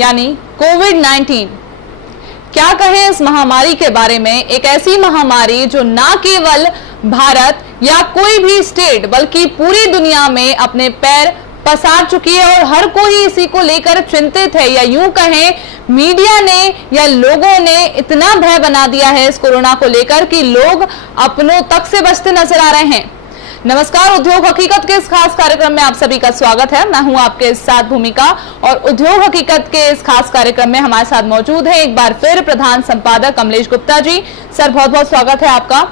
यानी कोविड-19। क्या कहें इस महामारी के बारे में। एक ऐसी महामारी जो ना केवल भारत या कोई भी स्टेट बल्कि पूरी दुनिया में अपने पैर पसार चुकी है और हर कोई इसी को लेकर चिंतित है, या यूं कहें मीडिया ने या लोगों ने इतना भय बना दिया है इस कोरोना को लेकर कि लोग अपनों तक से बचते नजर आ रहे हैं। नमस्कार, उद्योग हकीकत के इस खास कार्यक्रम में आप सभी का स्वागत है। मैं हूं आपके साथ भूमिका और उद्योग हकीकत के इस खास कार्यक्रम में हमारे साथ मौजूद है एक बार फिर प्रधान संपादक कमलेश गुप्ता जी। सर, बहुत बहुत स्वागत है आपका।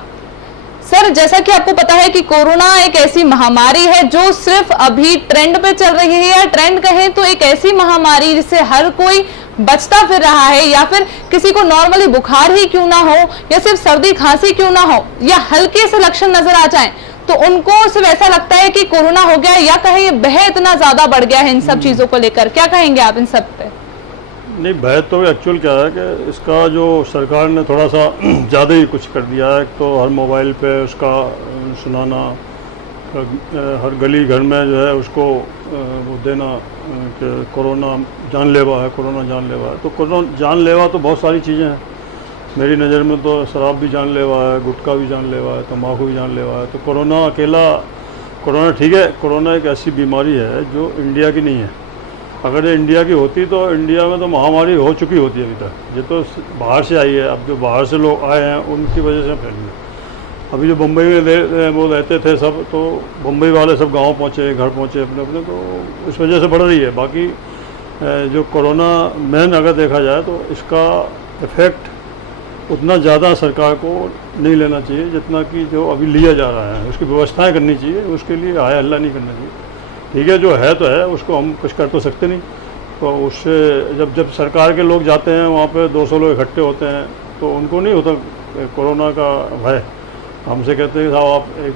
सर, जैसा कि आपको पता है कि कोरोना एक ऐसी महामारी है जो सिर्फ अभी ट्रेंड पे चल रही है, या ट्रेंड कहें तो एक ऐसी महामारी जिससे हर कोई बचता फिर रहा है, या फिर किसी को नॉर्मली बुखार ही क्यों ना हो या सिर्फ सर्दी खांसी क्यों ना हो या हल्के से लक्षण नजर आ जाएं तो उनको सिर्फ ऐसा लगता है कि कोरोना हो गया, या कहें ये भय इतना ज्यादा बढ़ गया है इन सब चीजों को लेकर। क्या कहेंगे आप इन सब पे? नहीं, भय तो एक्चुअल क्या है कि इसका जो सरकार ने थोड़ा सा ज़्यादा ही कुछ कर दिया है। तो हर मोबाइल पे उसका सुनाना, हर गली घर में जो है उसको वो देना कि कोरोना जानलेवा है, कोरोना जानलेवा है। तो कोरोना जानलेवा तो बहुत सारी चीज़ें हैं। मेरी नज़र में तो शराब भी जानलेवा है, गुटखा भी जानलेवा है, तम्बाकू भी जानलेवा है। तो कोरोना अकेला, कोरोना ठीक है, कोरोना एक ऐसी बीमारी है जो इंडिया की नहीं है। अगर ये इंडिया की होती तो इंडिया में तो महामारी हो चुकी होती है अभी तक। ये तो बाहर से आई है। अब जो बाहर से लोग आए हैं उनकी वजह से फैली है। अभी जो मुंबई में वो रहते थे सब, तो मुंबई वाले सब गांव पहुंचे, घर पहुंचे अपने अपने, तो इस वजह से बढ़ रही है। बाकी जो कोरोना मेन अगर देखा जाए तो इसका इफ़ेक्ट उतना ज़्यादा सरकार को नहीं लेना चाहिए जितना कि जो अभी लिया जा रहा है। उसकी व्यवस्थाएं करनी चाहिए, उसके लिए हाय हल्ला नहीं करना चाहिए। ठीक है, जो है तो है, उसको हम कुछ कर तो सकते नहीं। तो उससे जब सरकार के लोग जाते हैं वहाँ पे 200 लोग इकट्ठे होते हैं तो उनको नहीं होता कोरोना का भय। हमसे कहते हैं साहब आप एक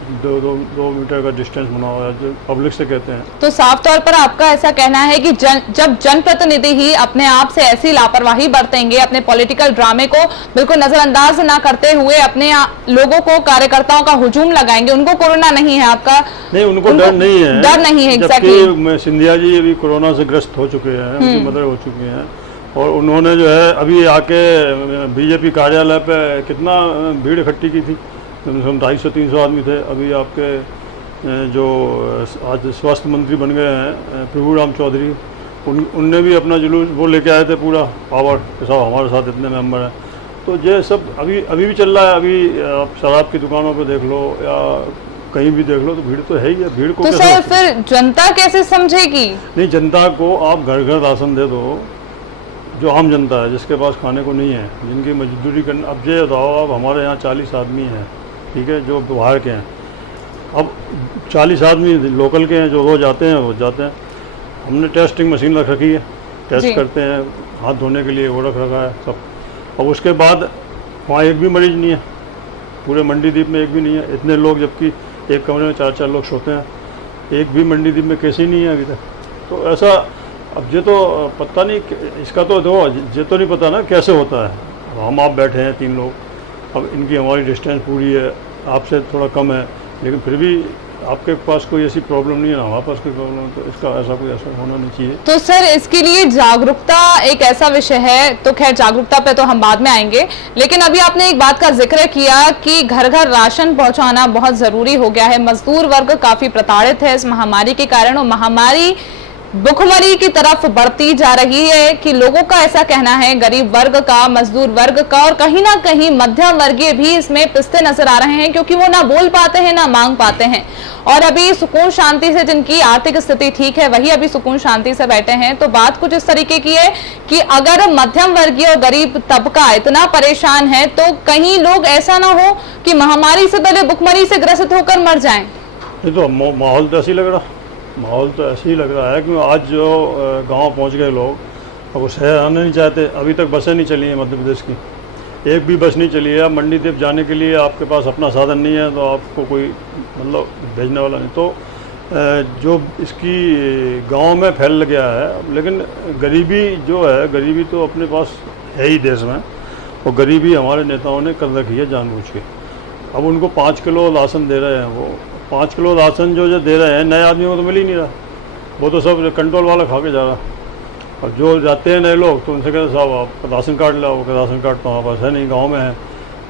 दो मीटर का डिस्टेंस बनाओ, जो पब्लिक से कहते हैं। तो साफ तौर पर आपका ऐसा कहना है कि जब जनप्रतिनिधि ही अपने आप से ऐसी लापरवाही बरतेंगे, अपने पॉलिटिकल ड्रामे को बिल्कुल नजरअंदाज ना करते हुए अपने लोगों को, कार्यकर्ताओं का हुजूम लगाएंगे, उनको कोरोना नहीं है आपका? नहीं, उनको डर नहीं है। डर नहीं है, एग्जैक्टली। सिंधिया जी अभी कोरोना से ग्रस्त हो चुके हैं, उनकी मदर हो चुकी हैं, और उन्होंने जो है अभी आके बीजेपी कार्यालय पे कितना भीड़ इकट्ठी की थी। हम 250-300 आदमी थे। अभी आपके जो आज स्वास्थ्य मंत्री बन गए हैं प्रभुराम चौधरी, उनने भी अपना जुलूस वो लेके आए थे पूरा पावर के साथ, हमारे साथ इतने मेंबर हैं। तो ये सब अभी भी चल रहा है। अभी आप शराब की दुकानों पे देख लो या कहीं भी देख लो तो भीड़ तो है ही है। भीड़ को तो सर फिर जनता कैसे समझेगी? नहीं, जनता को आप घर घर राशन दे दो। जो आम जनता है जिसके पास खाने को नहीं है, जिनकी मजदूरी करना, अब ये बताओ, अब हमारे यहाँ 40 आदमी हैं, ठीक है, जो बाहर के हैं। अब 40 आदमी लोकल के हैं जो रोज आते हैं, वो जाते हैं। हमने टेस्टिंग मशीन रख रखी है, टेस्ट करते हैं, हाथ धोने के लिए वो रख रखा है सब। अब उसके बाद वहाँ एक भी मरीज नहीं है, पूरे मंडीदीप में एक भी नहीं है। इतने लोग, जबकि एक कमरे में 4-4 लोग सोते हैं, एक भी मंडीदीप में केस ही नहीं है अभी तक। तो ऐसा, अब ये तो पता नहीं, इसका तो दो ये तो नहीं पता ना कैसे होता है। हम आप बैठे हैं 3 लोग, अब इनकी हमारी डिस्टेंस पूरी है, आपसे थोड़ा कम है, लेकिन फिर भी आपके पास कोई ऐसी प्रॉब्लम नहीं है ना हमारे पास कोई प्रॉब्लम है, तो इसका ऐसा कोई असर होना नहीं चाहिए। तो सर इसके लिए जागरूकता एक ऐसा विषय है, तो खैर जागरूकता पे तो हम बाद में आएंगे, लेकिन अभी आपने एक बात का जिक्र किया कि घर घर राशन पहुंचाना बहुत जरूरी हो गया है। मजदूर वर्ग काफी प्रताड़ित है इस महामारी के कारण, और महामारी भुखमरी की तरफ बढ़ती जा रही है कि लोगों का ऐसा कहना है, गरीब वर्ग का, मजदूर वर्ग का, और कहीं ना कहीं मध्यम वर्गीय भी इसमें पिसते नजर आ रहे हैं, क्योंकि वो ना बोल पाते हैं ना मांग पाते हैं। और अभी सुकून शांति से, जिनकी आर्थिक स्थिति ठीक है, वही अभी सुकून शांति से बैठे हैं। तो बात कुछ इस तरीके की है कि अगर मध्यम वर्गीय और गरीब तबका इतना परेशान है तो कहीं लोग ऐसा ना हो कि महामारी से पहले भुखमरी से ग्रसित होकर मर जाएं। ये तो माहौल तो ऐसे ही लग रहा, माहौल तो ऐसे ही लग रहा है कि आज जो गांव पहुंच गए लोग, अब वो शहर आना नहीं चाहते। अभी तक बसें नहीं चली हैं मध्य प्रदेश की, एक भी बस नहीं चली है। अब मंडीदीप जाने के लिए आपके पास अपना साधन नहीं है तो आपको कोई मतलब भेजने वाला नहीं। तो जो इसकी गांव में फैल गया है, लेकिन गरीबी जो है, गरीबी तो अपने पास है ही देश में, और गरीबी हमारे नेताओं ने कर रखी है जानबूझ के। अब उनको 5 किलो राशन दे रहे हैं, वो 5 किलो राशन जो दे रहे हैं नए आदमियों को तो मिल ही नहीं रहा, वो तो सब कंट्रोल वाला खा के जा रहा। और जो जाते हैं नए लोग तो उनसे कहते साहब आप राशन कार्ड लाओ, कि राशन कार्ड तो हमारे पास है नहीं, गांव में है,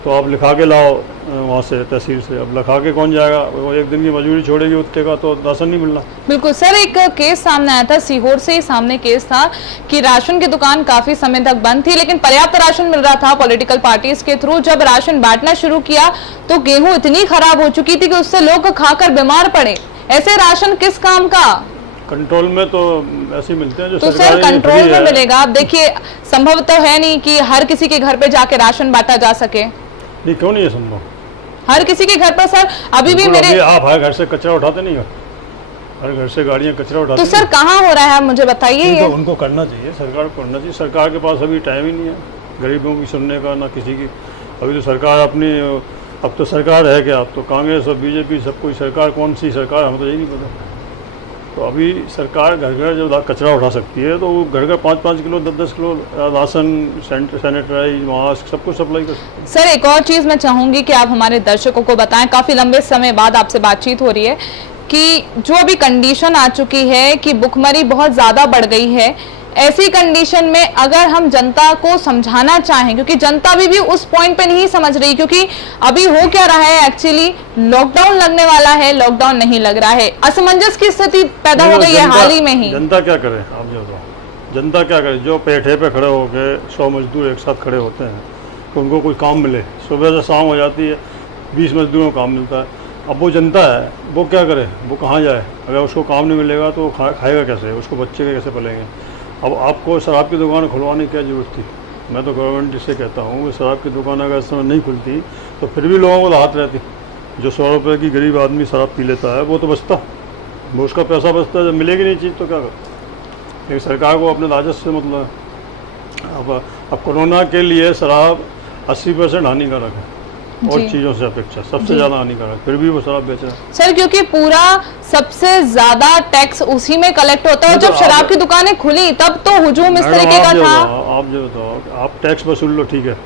तो आप लिखा के लाओ वहाँ से तहसील से। अब लिखा के कौन जाएगा, वो एक दिन की मजदूरी छोड़ेगी उतने का तो राशन नहीं मिलना। बिल्कुल सर, एक केस सामने आया था, सीहोर से ही सामने केस था कि राशन की दुकान काफी समय तक बंद थी, लेकिन पर्याप्त राशन मिल रहा था पॉलिटिकल पार्टीज के थ्रू। जब राशन बांटना शुरू किया तो गेहूं इतनी खराब हो चुकी थी कि उससे लोग खाकर बीमार पड़े। ऐसे राशन किस काम का? कंट्रोल में तो ऐसे मिलते हैं जो तो सर कंट्रोल में मिलेगा। अब देखिए, संभव तो है नहीं कि हर किसी के घर पे जाके राशन बांटा जा सके। नहीं, क्यों नहीं है संभव? हर किसी के घर पर सर अभी भी मेरे आप हर घर से कचरा उठाते नहीं हो, हर घर से गाड़ियां कचरा उठाती। तो सर कहाँ हो रहा है, आप मुझे बताइए। ये तो उनको करना चाहिए, सरकार को करना चाहिए। सरकार के पास अभी टाइम ही नहीं है गरीबों की सुनने का, ना किसी की। अभी तो सरकार अपनी, अब तो सरकार है क्या, अब तो कांग्रेस और बीजेपी सब कोई सरकार, कौन सी सरकार हमें तो यही नहीं पता। तो अभी सरकार घर घर जब कचरा उठा सकती है तो वो घर घर 5-5 kilo 10-10 kilo ration, sanitize, mask सब कुछ सप्लाई कर सकती है। सर एक और चीज मैं चाहूंगी कि आप हमारे दर्शकों को बताएं, काफी लंबे समय बाद आपसे बातचीत हो रही है, कि जो अभी कंडीशन आ चुकी है कि भुखमरी बहुत ज्यादा बढ़ गई है, ऐसी कंडीशन में अगर हम जनता को समझाना चाहें, क्योंकि जनता भी उस पॉइंट पे नहीं समझ रही, क्योंकि अभी हो क्या रहा है एक्चुअली, लॉकडाउन लगने वाला है, लॉकडाउन नहीं लग रहा है, असमंजस की स्थिति पैदा हो गई है हाल ही में ही। जनता क्या करे, आप जो बताओ, जनता क्या करे? जो पेठे पे खड़े होकर 100 मजदूर एक साथ खड़े होते हैं तो उनको कोई काम मिले, सुबह से शाम हो जाती है, 20 मजदूरों को काम मिलता है। अब वो जनता है, वो क्या करे, वो कहाँ जाए? अगर उसको काम नहीं मिलेगा तो खाएगा कैसे, उसको बच्चे के कैसे पलेंगे? अब आपको शराब की दुकान खुलवाने की क्या जरूरत थी? मैं तो गवर्नमेंट से कहता हूँ कि शराब की दुकान अगर इस समय नहीं खुलती तो फिर भी लोगों को राहत रहती। जो 100 रुपये की गरीब आदमी शराब पी लेता है वो तो बचता, वो उसका पैसा बचता है। जब मिलेगी नहीं चीज़ तो क्या कर, लेकिन सरकार को अपने राजस्व से मतलब है। अब कोरोना के लिए शराब 80% हानिकारक है और चीज़ों से अपेक्षा सबसे ज़्यादा हानिकारक, फिर भी वो शराब बेच रहा है। सर क्योंकि पूरा सबसे ज्यादा टैक्स उसी में कलेक्ट होता है। जब शराब की दुकानें खुली तब तो हुजूम इस तरीके का था। आप जो बताओ, आप टैक्स वसूल लो, ठीक है,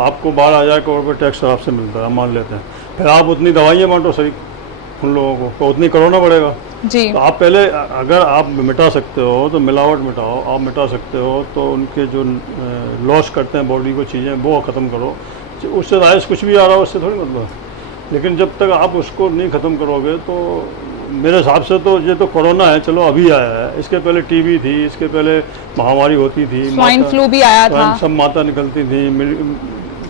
आपको 12,000 करोड़ रुपये टैक्स शराब से मिलता है, मान लेते हैं, फिर आप उतनी दवाइयाँ बांटो सही उन लोगों को, तो उतनी कोरोना बढ़ेगा जी। तो आप पहले, अगर आप मिटा सकते हो तो मिलावट मिटाओ, आप मिटा सकते हो तो उनके जो लॉस करते हैं बॉडी को चीज़ें वो ख़त्म करो। उससे राइस कुछ भी आ रहा हो उससे थोड़ी मतलब है, लेकिन जब तक आप उसको नहीं ख़त्म करोगे तो मेरे हिसाब से तो ये तो कोरोना है, चलो अभी आया है, इसके पहले टीबी थी, इसके पहले महामारी होती थी, स्वाइन फ्लू भी आया था, सब माता निकलती थी,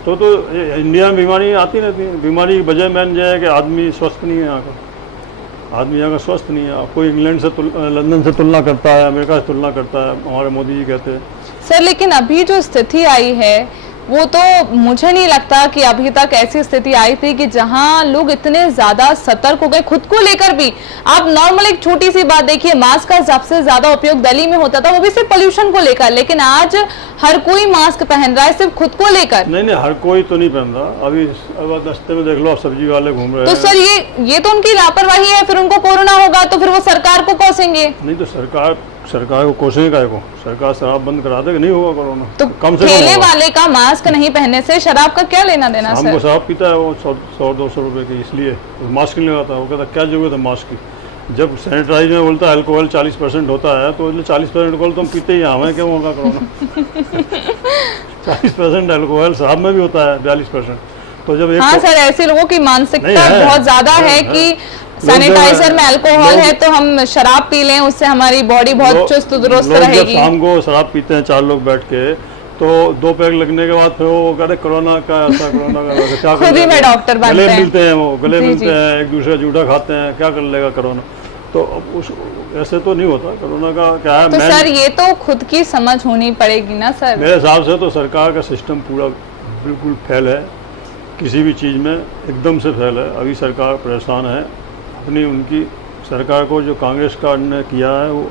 तो इंडिया में बीमारी आती रहती है। बीमारी की वजह मैन यह है कि आदमी स्वस्थ नहीं है, यहाँ का आदमी यहाँ का स्वस्थ नहीं है। कोई इंग्लैंड से लंदन से तुलना करता है, अमेरिका से तुलना करता है, हमारे मोदी जी कहते हैं। सर लेकिन अभी जो स्थिति आई है वो तो मुझे नहीं लगता कि अभी तक ऐसी स्थिति आई थी कि जहां लोग इतने ज्यादा सतर्क हो गए खुद को लेकर भी। आप नॉर्मल एक छोटी सी बात देखिए, मास्क का सबसे ज्यादा उपयोग दिल्ली में होता था, वो भी सिर्फ पोल्यूशन को लेकर, लेकिन आज हर कोई मास्क पहन रहा है सिर्फ खुद को लेकर। नहीं, हर कोई तो नहीं पहन रहा। अभी अब रास्ते में देख लो, आप सब्जी वाले घूम रहे हैं। तो सर ये तो उनकी लापरवाही है, फिर उनको कोरोना होगा तो फिर वो सरकार को कोसेंगे। नहीं तो सरकार को कोसेंगे काय को? सरकार शराब बंद करा दे, नहीं होगा कोरोना तो कम से ठेले वाले का मास्क नहीं पहनने से शराब का क्या लेना देना? सर हमको शराब पीता है वो 100-200 रुपए की, इसलिए मास्क नहीं लगाता। वो कहता क्या जरूरत है मास्क की? जब सैनिटाइज में बोलता है अल्कोहल 40% होता है तो 40% अल्कोहल तो हम पीते ही, हमें क्यों होगा कोरोना? 40% अल्कोहल शराब में भी होता है, 42%। तो जब हाँ सर, ऐसे लोगों की मानसिकता बहुत ज्यादा है कि सैनिटाइजर में अल्कोहल है तो हम शराब पी लें, उससे हमारी बॉडी बहुत चुस्त दुरुस्त रहेगी। जब शाम को शराब पीते हैं 4 लोग बैठ के तो 2 पैग लगने के बाद फिर वो कहते कोरोना का ऐसा, कोरोना का ऐसा, क्या खुद ही में डॉक्टर बनते हैं, गले मिलते हैं, वो गले मिलते हैं, एक दूसरे जूठा खाते हैं, क्या कर लेगा कोरोना? तो उस ऐसे तो नहीं होता कोरोना का क्या है। तो सर ये तो खुद की समझ होनी पड़ेगी ना सर। मेरे हिसाब से तो सरकार का सिस्टम पूरा बिल्कुल फेल है, किसी भी चीज़ में एकदम से फेल है। अभी सरकार परेशान है अपनी, उनकी सरकार को जो कांग्रेस का ने किया है वो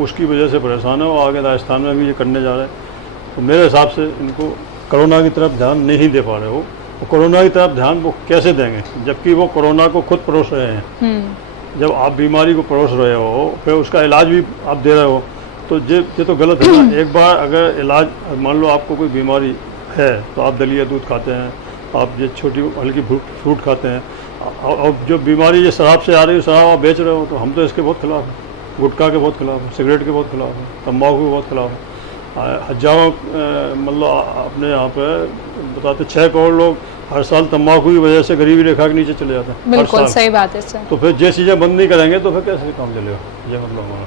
उसकी वजह से परेशान है। वो आगे राजस्थान में भी ये करने जा रहे हैं। तो मेरे हिसाब से इनको कोरोना की तरफ ध्यान नहीं दे पा रहे हो। कोरोना की तरफ ध्यान वो कैसे देंगे जबकि वो कोरोना को खुद परोस रहे हैं। जब आप बीमारी को परोस रहे हो फिर उसका इलाज भी आप दे रहे हो तो ये तो गलत है ना। एक बार अगर इलाज, मान लो आपको कोई बीमारी है तो आप दलिया दूध खाते हैं, आप ये छोटी हल्की फ्रूट खाते हैं, और जो बीमारी ये शराब से आ रही है, शराब आप बेच रहे हो, तो हम तो इसके बहुत खिलाफ हैं। गुटखा के बहुत खिलाफ हैं, सिगरेट के बहुत खिलाफ हैं, तम्बाकू के बहुत खिलाफ हैं। हजारों मतलब अपने यहाँ पे बताते 6 करोड़ लोग हर साल तंबाकू की वजह से गरीबी रेखा के नीचे चले जाते हैं हर बिल्कुल साल। सही बात है सर। तो फिर ये चीज़ें बंद नहीं करेंगे तो फिर कैसे काम चलेगा, ये मतलब हमारा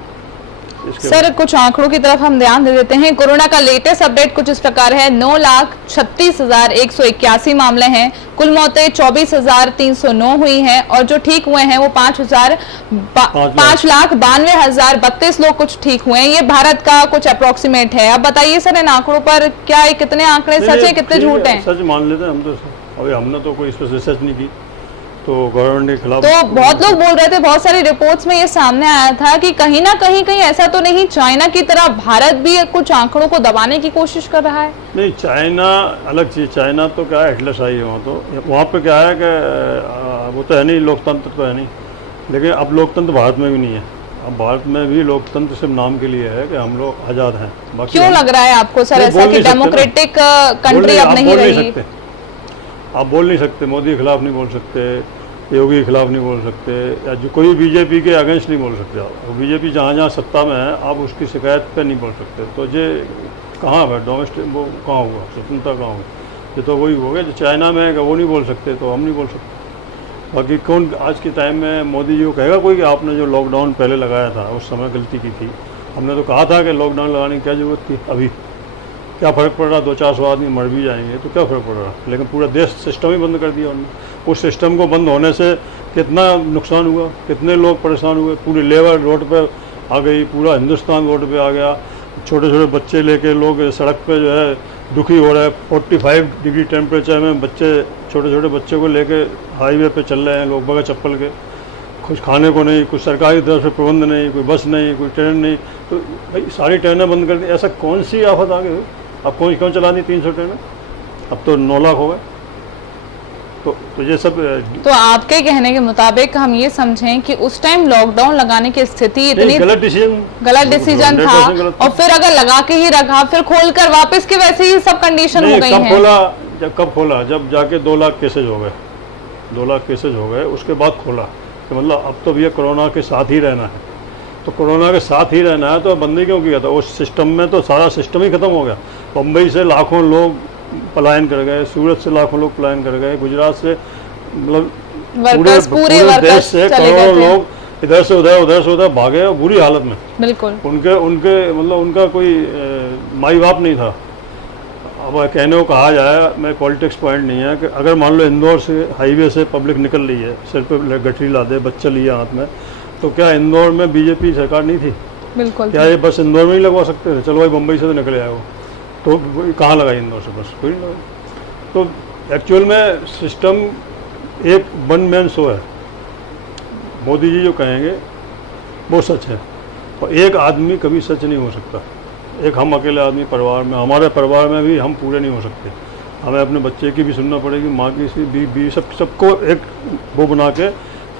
इसके सर कुछ आंकड़ों की तरफ हम ध्यान दे देते हैं। कोरोना का लेटेस्ट अपडेट कुछ इस प्रकार है, 9,36,181 मामले हैं, कुल मौतें 24,309 हुई हैं और जो ठीक हुए हैं वो 5,92,032 लोग कुछ ठीक हुए हैं। ये भारत का कुछ अप्रोक्सीमेट है। अब बताइए सर इन आंकड़ों पर क्या कितने आंकड़े सच है कितने झूठ हैं? सच मान लेते हैं हम तो, अभी हमने तो कोई इस पर रिसर्च नहीं की तो गवर्नमेंट के खिलाफ। तो बहुत लोग बोल रहे थे, बहुत सारी रिपोर्ट्स में ये सामने आया था कि कहीं ना कहीं ऐसा तो नहीं चाइना की तरह भारत भी कुछ आंकड़ों को दबाने की कोशिश कर रहा है? नहीं, चाइना अलग चीज़। चाइना तो क्या है, हिटलरशाही है वहाँ। तो वहाँ पे क्या है कि वो तो है नहीं, लोकतंत्र तो है नहीं। लेकिन अब लोकतंत्र भारत में भी नहीं है। अब भारत में भी लोकतंत्र सिर्फ नाम के लिए है कि हम लोग आज़ाद हैं। क्यों लग रहा है आपको सर ऐसा कि डेमोक्रेटिक कंट्री अब नहीं रही? आप बोल नहीं सकते, मोदी के खिलाफ नहीं बोल सकते, योगी के खिलाफ नहीं बोल सकते, या जो कोई बीजेपी के अगेंस्ट नहीं बोल सकते। आप बीजेपी जहाँ जहाँ सत्ता में है आप उसकी शिकायत पे नहीं बोल सकते। तो ये कहाँ है डोमेस्टिक, वो कहाँ हुआ, स्वतंत्रता कहाँ हुई? ये तो वही हो गया जो चाइना में है कि वो नहीं बोल सकते तो हम नहीं बोल सकते। बाकी कौन आज के टाइम में मोदी जी को कहेगा कोई कि आपने जो लॉकडाउन पहले लगाया था उस समय गलती की थी? हमने तो कहा था कि लॉकडाउन लगाने की क्या ज़रूरत थी? अभी क्या फ़र्क पड़ रहा? 200-400 आदमी मर भी जाएंगे तो क्या फ़र्क पड़ रहा? लेकिन पूरा देश सिस्टम ही बंद कर दिया उन्होंने। उस सिस्टम को बंद होने से कितना नुकसान हुआ, कितने लोग परेशान हुए। पूरी लेबर रोड पर आ गई, पूरा हिंदुस्तान रोड पे आ गया। छोटे छोटे बच्चे लेके लोग सड़क पे जो है दुखी हो रहे हैं। 45 डिग्री टेम्परेचर में बच्चे, छोटे छोटे बच्चे को लेके हाईवे पे चल रहे हैं लोग बगैर चप्पल के। कुछ खाने को नहीं, कुछ सरकारी तरफ से प्रबंध नहीं, कोई बस नहीं, कोई ट्रेन नहीं। तो भाई सारी ट्रेनें बंद कर दी। ऐसा कौन सी आफत आ गई? अब क्यों चला दी 300 ट्रेनें? अब तो 9 लाख हो गए। तो ये सब। तो आपके कहने के मुताबिक हम ये समझें कि उस टाइम लॉकडाउन लगाने की स्थिति इतनी गलत डिसीजन था और फिर अगर लगा के ही रखा फिर खोलकर वापस के वैसे ही सब कंडीशन हो गई हैं। कब खोला? जब जाके 2 लाख केसेज हो गए, 2 लाख केसेज हो गए उसके बाद खोला। तो मतलब अब तो भैया कोरोना के साथ ही रहना है। तो कोरोना के साथ ही रहना है तो बंदी क्यों किया था? उस सिस्टम में तो सारा सिस्टम ही खत्म हो गया। बम्बई से लाखों लोग पलायन कर गए, सूरत से लाखों लोग पलायन कर गए, गुजरात से, मतलब पूरे देश से करोड़ों लोग इधर से उधर भागे और बुरी हालत में। बिल्कुल उनके मतलब उनका कोई माई बाप नहीं था। अब कहने को कहा जाए, मैं पॉलिटिक्स पॉइंट नहीं है कि अगर मान लो इंदौर से हाईवे से पब्लिक निकल रही है, सिर पे गठरी ला दे, बच्चा लिया हाथ में, तो क्या इंदौर में बीजेपी सरकार नहीं थी? बिल्कुल। क्या ये बस इंदौर में ही लगवा सकते थे? चलो भाई मुंबई से तो निकले आए वो, तो कहाँ लगाई इंदौर से बस? कोई नहीं लगा। तो एक्चुअल में सिस्टम एक वन मैन शो है। मोदी जी जो कहेंगे वो सच है और एक आदमी कभी सच नहीं हो सकता। एक हम अकेले आदमी परिवार में, हमारे परिवार में भी हम पूरे नहीं हो सकते। हमें अपने बच्चे की भी सुनना पड़ेगी, माँ की भी सबको एक वो बना के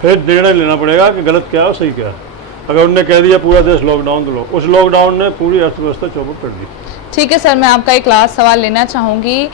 फिर निर्णय लेना पड़ेगा कि गलत क्या है और सही क्या है। अगर उन्होंने कह दिया पूरा देश लॉकडाउन, तो उस लॉकडाउन ने पूरी अर्थव्यवस्था चौपट कर दी। ठीक है सर, मैं आपका एक लास्ट सवाल लेना चाहूँगी।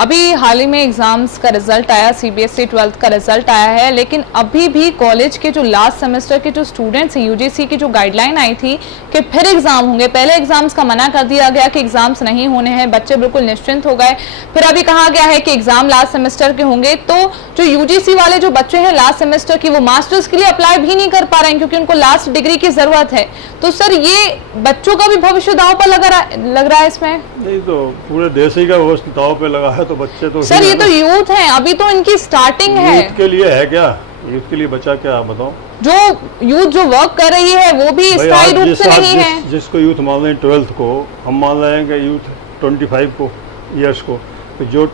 अभी हाल ही में एग्जाम्स का रिजल्ट आया, सीबीएसई 12th का रिजल्ट आया है, लेकिन अभी भी कॉलेज के जो लास्ट सेमेस्टर के जो स्टूडेंट्स हैं, यूजीसी की जो गाइडलाइन आई थी कि फिर एग्जाम होंगे। पहले एग्जाम्स का मना कर दिया गया कि एग्जाम्स नहीं होने हैं, बच्चे बिल्कुल निश्चिंत हो गए। फिर अभी कहा गया है कि एग्जाम लास्ट सेमेस्टर के होंगे। तो जो यूजीसी वाले जो बच्चे हैं लास्ट सेमेस्टर की, वो मास्टर्स के लिए अप्लाई भी नहीं कर पा रहे हैं क्योंकि उनको लास्ट डिग्री की जरूरत है। तो सर ये बच्चों का भी भविष्य दांव पर लग रहा है इसमें? नहीं, तो पूरे देश ही का भविष्य दांव पे लगा है। तो बच्चे तो सर ये तो यूथ है, अभी तो इनकी स्टार्टिंग है। यूथ के लिए है क्या? यूथ के लिए बचा क्या, आप बताओ? जो यूथ जो वर्क कर रही है वो भी स्थायी रूप से नहीं है। जिसको यूथ मान रहे हैं 12th को, हम मान रहे हैं कि यूथ 25 को ईयर्स को, तो जो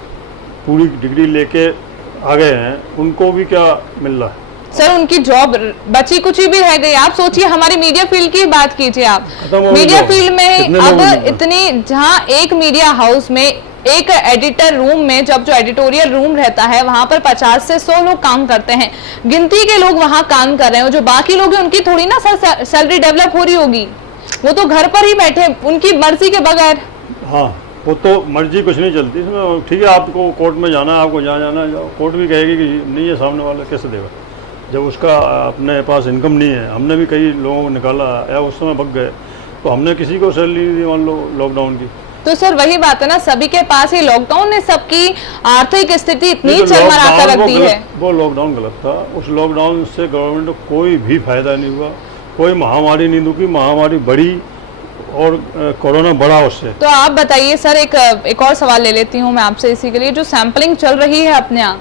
पूरी डिग्री लेके आ गए हैं उनको भी क्या मिल रहा है? सर उनकी जॉब बची कुछ भी रह गई। आप सोचिए, हमारी मीडिया फील्ड की बात कीजिए आप। मीडिया फील्ड में अब इतनी, जहां एक मीडिया हाउस में एक एडिटर रूम में जब जो एडिटोरियल रूम रहता है वहां पर 50 से 100 लोग काम करते हैं, गिनती के लोग वहां काम कर रहे हैं। जो बाकी लोग हैं उनकी थोड़ी ना सर सैलरी डेवलप हो रही होगी, वो तो घर पर ही बैठे उनकी मर्जी के बगैर। हाँ, वो तो मर्जी कुछ नहीं चलती इसमें। ठीक है, आपको कोर्ट में जाना है, आपको जहाँ जाना है जाओ, कोर्ट भी कहेगी कि नहीं है, सामने वाला कैसे देगा जब उसका अपने पास इनकम नहीं है। हमने भी कई लोगों को निकाला या उस समय भग गए, तो हमने किसी को सैलरी नहीं दी मान लो लॉकडाउन की। तो सर वही बात है ना, सभी के पास ही लॉकडाउन ने सबकी आर्थिक स्थिति इतनी ये जो चरमरा कर लॉकडाउन रख दी है। वो लॉकडाउन गलत था। उस लॉकडाउन से गवर्नमेंट को कोई भी फायदा नहीं हुआ, कोई महामारी नहीं रुकी, महामारी बढ़ी और कोरोना बढ़ा उससे। तो आप बताइए सर, एक और सवाल ले लेती हूँ मैं आपसे इसी के लिए, जो सैंपलिंग चल रही है अपने यहाँ,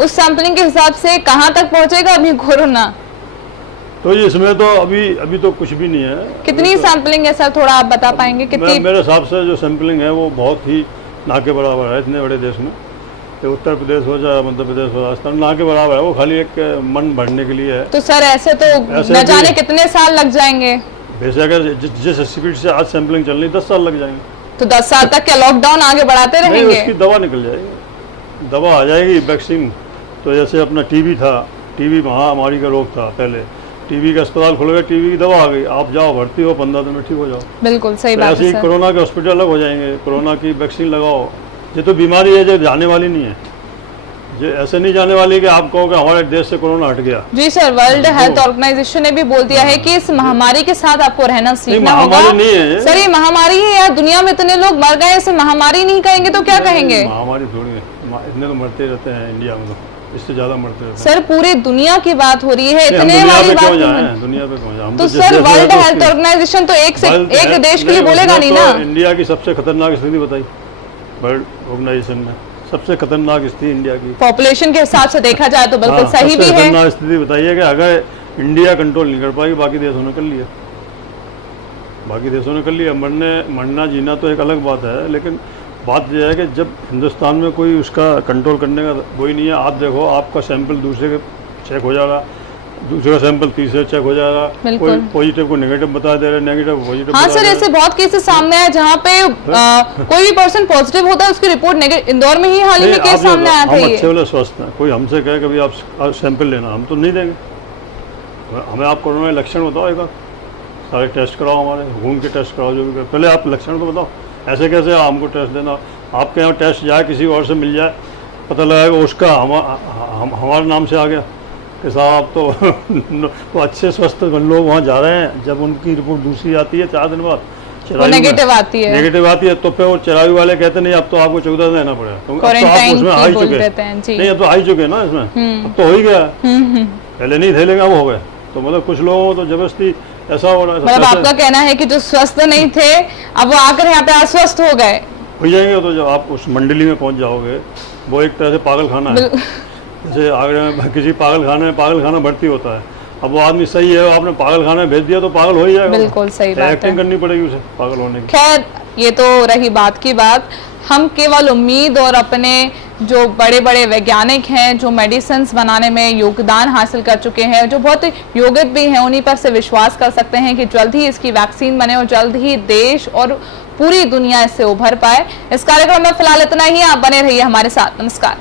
उस सैंपलिंग के हिसाब से कहाँ तक पहुंचेगा अभी कोरोना? तो इसमें तो अभी तो कुछ भी नहीं है। कितनी सैंपलिंग है सर, थोड़ा आप बता पाएंगे कितनी? मेरे हिसाब से जो सैंपलिंग है वो बहुत ही ना के बराबर है इतने बड़े देश में। ये उत्तर प्रदेश हो जाए, मध्य प्रदेश हो, राजस्थान, ना के बराबर है। वो खाली एक मन भरने के लिए है। तो सर ऐसे तो न जाने कितने साल लग जाएंगे। वैसे अगर जिस स्पीड से आज सैंपलिंग चल रही 10 साल लग जाएंगे। तो 10 साल तक क्या लॉकडाउन आगे बढ़ाते नहीं, रहेंगे? उसकी दवा निकल जाएगी, दवा आ जाएगी, वैक्सीन। तो जैसे अपना टीबी था, टीबी महामारी का रोग था पहले, टीबी का अस्पताल खुल गया, टीबी की दवा आ गई, आप जाओ भर्ती हो, 15 दिन में ठीक हो जाओ। बिल्कुल सही तो बात ऐसे है ही सर। कोरोना के हॉस्पिटल अलग हो जाएंगे, कोरोना की वैक्सीन लगाओ। ये तो बीमारी है जो जाने वाली नहीं है, ये ऐसे नहीं जाने वाली कि आप कहो कि हमारे देश से कोरोना हट गया। जी सर, वर्ल्ड हेल्थ ऑर्गेनाइजेशन ने भी बोल दिया है कि इस महामारी के साथ आपको रहना सीखना होगा। महामारी नहीं है सर, ये महामारी है यार, दुनिया में इतने लोग मर गए, इसे महामारी नहीं कहेंगे तो क्या कहेंगे? महामारी थोड़ी है, इतने तो मरते रहते हैं इंडिया में, तो इससे ज्यादा मरते रहते हैं। सर पूरी दुनिया की बात हो रही है, हम इतने दुनिया वाली पे बात क्यों नहीं जाएं? है। दुनिया पे क्यों जाएं? तो सर वर्ल्ड हेल्थ ऑर्गेनाइजेशन तो एक देश के लिए बोलेगा नहीं ना। इंडिया की सबसे खतरनाक स्थिति बताई वर्ल्ड ऑर्गेनाइजेशन में, सबसे खतरनाक स्थिति इंडिया की पॉपुलेशन के हिसाब से देखा जाए तो बिल्कुल सही भी है। खतरनाक स्थिति बताइए कि अगर इंडिया कंट्रोल नहीं कर पाएगी, बाकी देशों ने कर लिया, बाकी देशों ने कर लिया। मरना जीना तो एक अलग बात है, लेकिन बात यह है कि जब हिंदुस्तान में कोई उसका कंट्रोल करने का वही नहीं है। आप देखो, आपका सैंपल दूसरे के चेक हो जाएगा, दूसरे का सैंपल तीसरे चेक हो जाएगा, कोई पॉजिटिव को नेगेटिव बता दे रहे, नेगेटिव पॉजिटिव। हाँ सर, ऐसे बहुत केसेस सामने आए जहाँ पे कोई भी पर्सन पॉजिटिव होता है, उसकी रिपोर्ट नेगेटिव। इंदौर में ही हाल ही में केस सामने आया था। हम अच्छे वाले स्वस्थ हैं, कोई हमसे कहे कभी आप सैंपल लेना, हम तो नहीं देंगे। हमें आप कोरोना के लक्षण बताओ, एक बार सारे टेस्ट कराओ, हमारे खून के टेस्ट कराओ, जो भी पहले आप लक्षण तो बताओ। ऐसे कैसे हमको टेस्ट देना? आपके यहाँ टेस्ट जाए, किसी और से मिल जाए, पता लगाएगा उसका हमारे नाम से आ गया कि साहब तो अच्छे स्वस्थ लोग वहाँ जा रहे हैं। जब उनकी रिपोर्ट दूसरी आती है 4 दिन बाद, नेगेटिव आती है, तो फिर वो चराई वाले कहते नहीं, अब तो आपको 14 दिन रहना पड़ेगा, तो उसमें आ ही चुके हैं। नहीं, अब तो आ ही चुके हैं ना, इसमें अब तो हो ही गया। पहले नहीं थे लेकिन अब हो गए। तो मतलब कुछ लोगों को तो जबरदस्ती ऐसा हो रहा है। मतलब आपका कहना है कि जो स्वस्थ नहीं थे अब वो आकर यहाँ पे अस्वस्थ हो गए, हो जाएंगे। तो जब आप उस मंडली में पहुंच जाओगे, वो एक तरह से पागल खाना है। जैसे आगरे में किसी पागल खाना भर्ती होता है, अब वो आदमी सही है, आपने पागल खाने भेज दिया तो पागल हो ही जाएगा। बिल्कुल सही बात है, एक्टिंग करनी पड़ेगी उसे पागल होने की। खैर, ये तो रही बात की बात। हम केवल उम्मीद और अपने जो बड़े बड़े वैज्ञानिक हैं, जो मेडिसिन बनाने में योगदान हासिल कर चुके हैं, जो बहुत योग्य भी हैं, उन्हीं पर से विश्वास कर सकते हैं कि जल्द ही इसकी वैक्सीन बने और जल्द ही देश और पूरी दुनिया इससे उभर पाए। इस कार्यक्रम में फिलहाल इतना ही। आप बने रहिए हमारे साथ। नमस्कार।